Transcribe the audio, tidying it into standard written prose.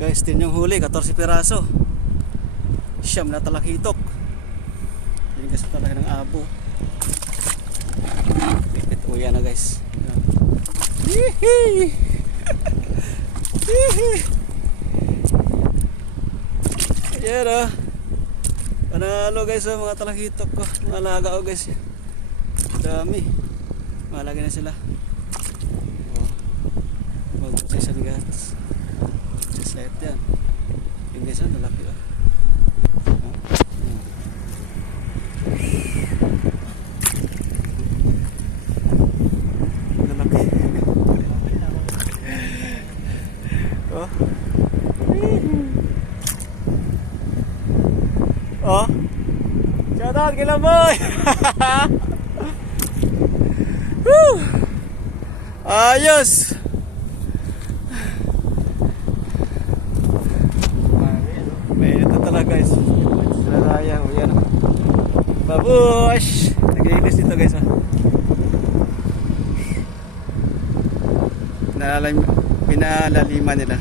Guys, din yung huli, 14 piraso. Siyam na talakitok. Yan guys, talaga ng abo. Pipit uya na guys. Hihi. Hihi. Ayan o. Panalo guys o, mga talakitok ko. Mga alaga o guys. Dami. Malagi na sila. Mag-usisan guys. Just like yan. Yung guys o, lalaki o. Oh. Shout out kay Laboy. Woo! Ayos. May ito talaga guys. Saraya, yan. Babush. Naglinis dito guys. Pinalaliman nila.